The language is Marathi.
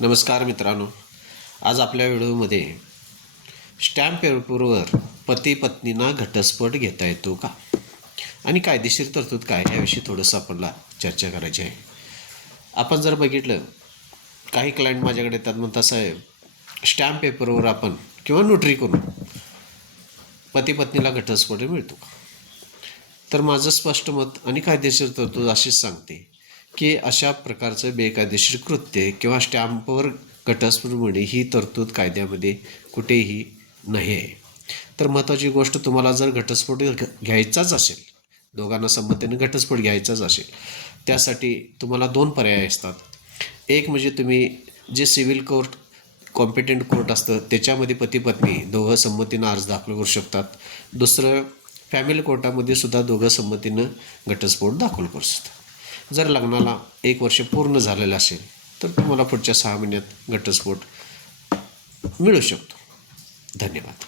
नमस्कार मित्रांनो, आज आपल्या व्हिडिओमध्ये स्टॅम्प पेपरवर पती पत्नींना घटस्फोट घेता येतो का आणि कायदेशीर तरतूद काय याविषयी थोडंसं आपल्याला चर्चा करायची आहे. आपण जर बघितलं, काही क्लायंट माझ्याकडे येतात, म्हणतात साहेब स्टॅम्प पेपरवर आपण किंवा नोटरी करून पती पत्नीला घटस्फोट मिळतो का. तर माझं स्पष्ट मत आणि कायदेशीर तरतूद अशीच सांगते की अशा प्रकारचं बेकायदेशीर कृत्य किंवा स्टॅम्पवर घटस्फोट मिळणे ही तरतूद कायद्यामध्ये कुठेही नाही आहे. तर महत्त्वाची गोष्ट, तुम्हाला जर घटस्फोट घ्यायचाच असेल, दोघांना संमतीने घटस्फोट घ्यायचाच असेल, त्यासाठी तुम्हाला दोन पर्याय असतात. एक म्हणजे तुम्ही जे सिव्हिल कोर्ट कॉम्पिटंट कोर्ट असतं त्याच्यामध्ये पती पत्नी दोघं संमतीनं अर्ज दाखल करू शकतात. दुसरं, फॅमिली कोर्टामध्ये सुद्धा दोघं संमतीनं घटस्फोट दाखल करू शकतात. जर लग्नाला 1 वर्ष पूर्ण झालेलं असेल तर तुम्हाला पुढच्या 6 महिन्यात घटस्फोट मिळू शकतो. धन्यवाद.